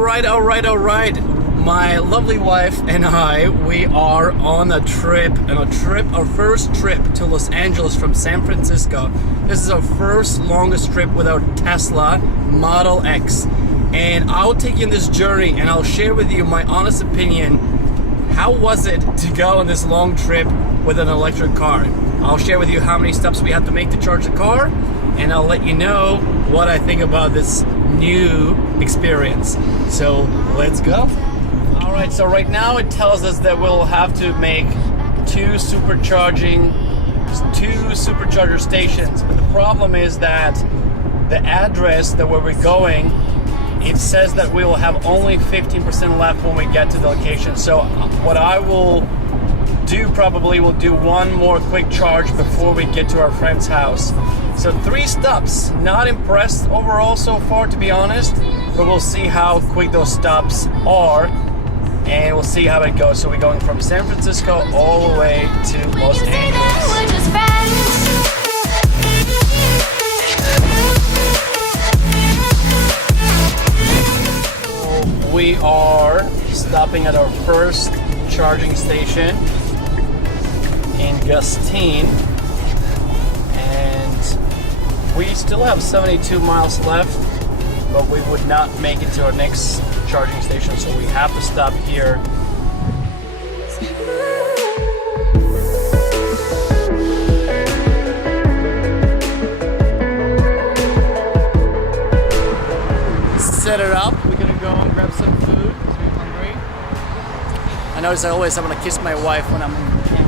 All right. My lovely wife and I, we are on a trip, our first trip to Los Angeles from San Francisco. This is our first longest trip with our Tesla Model X. And I'll take you on this journey and I'll share with you my honest opinion. How was it to go on this long trip with an electric car? I'll share with you how many steps we had to make to charge the car, and I'll let you know what I think about this new experience. So let's go. All right, so right now it tells us that we'll have to make two supercharger stations. But the problem is that the address that where we're going, it says that we will have only 15% left when we get to the location. So what I will do probably will do one more quick charge before we get to our friend's house. So 3 stops. Not impressed overall so far, to be honest, but we'll see how quick those stops are and we'll see how it goes. So we're going from San Francisco all the way to Los Angeles. We are stopping at our first charging station in Gustine, and we still have 72 miles left, but we would not make it to our next charging station, so we have to stop here. Set it up. We're gonna go and grab some food because we're hungry. I notice I want to kiss my wife when I'm on camera.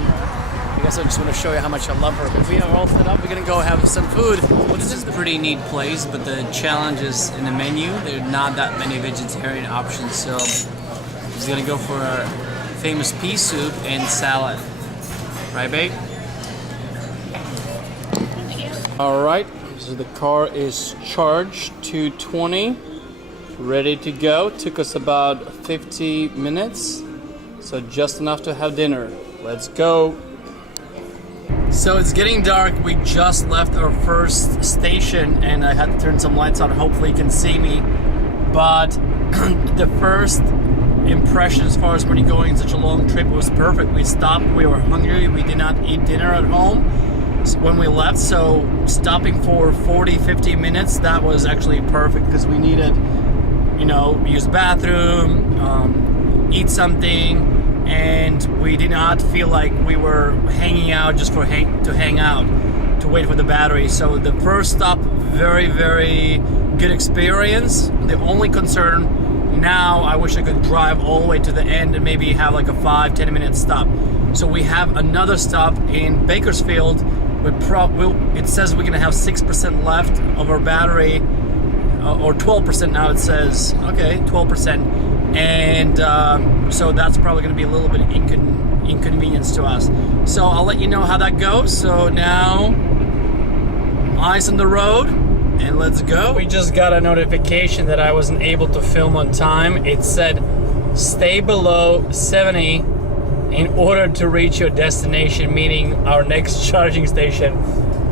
I guess I just want to show you how much I love her. But we are all set up. We're gonna go have some food. This is a pretty neat place, but the challenge is in the menu. There are not that many vegetarian options, so I'm just gonna go for our famous pea soup and salad. Right, babe? All right. So the car is charged to 20. Ready to go. Took us about 50 minutes, so just enough to have dinner. Let's go. So it's getting dark. We just left our first station and I had to turn some lights on. Hopefully you can see me, but the first impression as far as when you're going such a long trip was perfect. We stopped, we were hungry, we did not eat dinner at home when we left, so stopping for 40-50 minutes, that was actually perfect because we needed, use bathroom, eat something, and we did not feel like we were hanging out just to hang out, to wait for the battery. So the first stop, very, very good experience. The only concern now, I wish I could drive all the way to the end and maybe have like a 5-10 minute stop. So we have another stop in Bakersfield. It says we're gonna have 6% left of our battery, or 12% now it says. Okay, 12%. And so that's probably going to be a little bit inconvenience to us. So I'll let you know how that goes. So now, eyes on the road, and let's go. We just got a notification that I wasn't able to film on time. It said, stay below 70 in order to reach your destination, meaning our next charging station.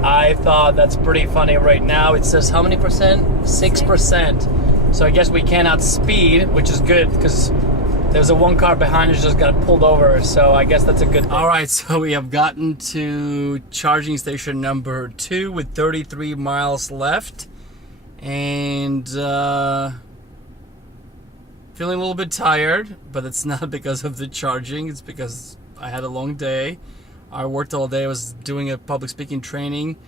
I thought that's pretty funny. Right now it says how many percent? 6%. So I guess we cannot speed, which is good because there's a one car behind us just got pulled over. So I guess that's a good thing. All right, so we have gotten to charging station number 2 with 33 miles left, and feeling a little bit tired, but it's not because of the charging. It's because I had a long day. I worked all day. I was doing a public speaking training,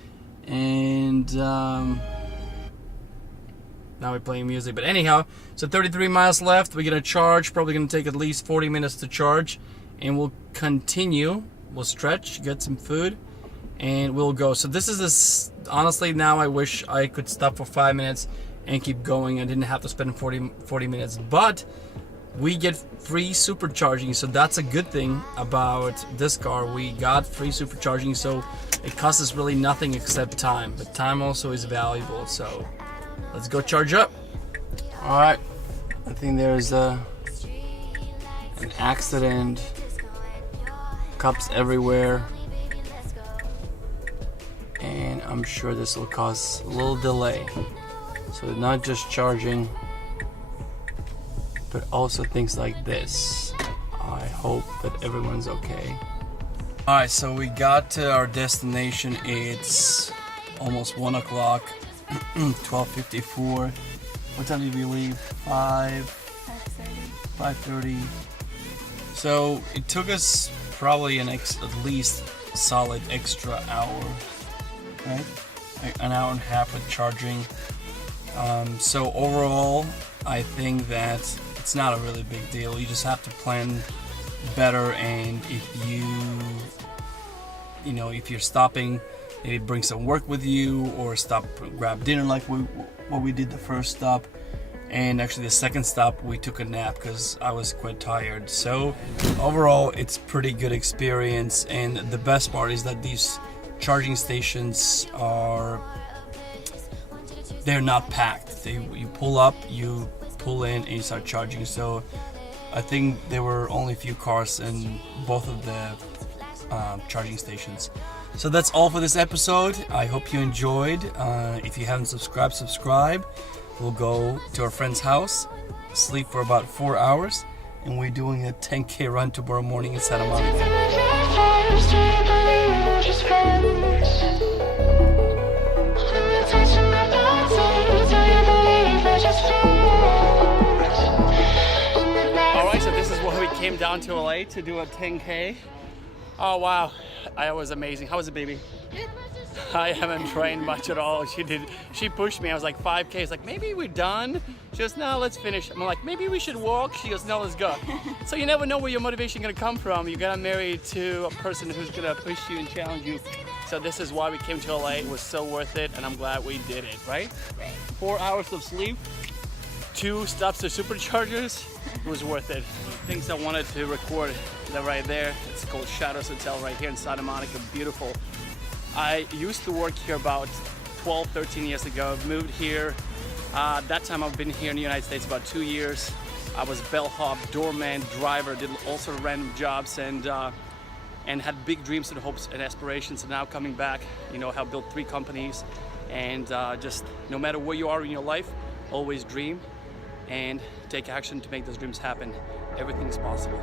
and now we're playing music. But anyhow, so 33 miles left. We're gonna charge. Probably gonna take at least 40 minutes to charge, and we'll continue. We'll stretch, get some food, and we'll go. So this is honestly, now I wish I could stop for 5 minutes and keep going. I didn't have to spend 40 minutes, but we get free supercharging, so that's a good thing about this car. We got free supercharging, so it costs us really nothing except time, but time also is valuable. So let's go charge up. All right, I think there's an accident, cups everywhere, and I'm sure this will cause a little delay. So not just charging, but also things like this. I hope that everyone's okay. Alright, so we got to our destination. It's almost 1 o'clock, 12:54. What time did we leave? 5:30. So it took us probably at least a solid extra hour, right? An hour and a half with charging. So overall, I think that it's not a really big deal. You just have to plan better, and if you're stopping, maybe bring some work with you, or stop, grab dinner like what we did the first stop. And actually the second stop we took a nap because I was quite tired. So overall it's pretty good experience, and the best part is that these charging stations they're not packed. You pull up, you pull in, and you start charging. So I think there were only a few cars in both of the charging stations. So that's all for this episode. I hope you enjoyed. If you haven't subscribed, subscribe. We'll go to our friend's house, sleep for about 4 hours, and we're doing a 10K run tomorrow morning in Santa Monica. Alright, so this is where we came down to LA to do a 10K. Oh wow, it was amazing. How was it, baby? I haven't trained much at all. She pushed me. I was like 5K. It's like, maybe we're done. She goes, no, let's finish. I'm like, maybe we should walk. She goes, no, let's go. So you never know where your motivation is gonna come from. You gotta marry to a person who's gonna push you and challenge you. So this is why we came to LA. It was so worth it, and I'm glad we did it, right? 4 hours of sleep, 2 stops to superchargers. It was worth it. Things I wanted to record, that right there. It's called Shadows Hotel right here in Santa Monica. Beautiful. I used to work here about 12, 13 years ago. I've moved here. That time I've been here in the United States about 2 years. I was bellhop, doorman, driver, did all sort of random jobs, and had big dreams and hopes and aspirations. And now coming back, have built 3 companies, and just no matter where you are in your life, always dream and take action to make those dreams happen. Everything's possible.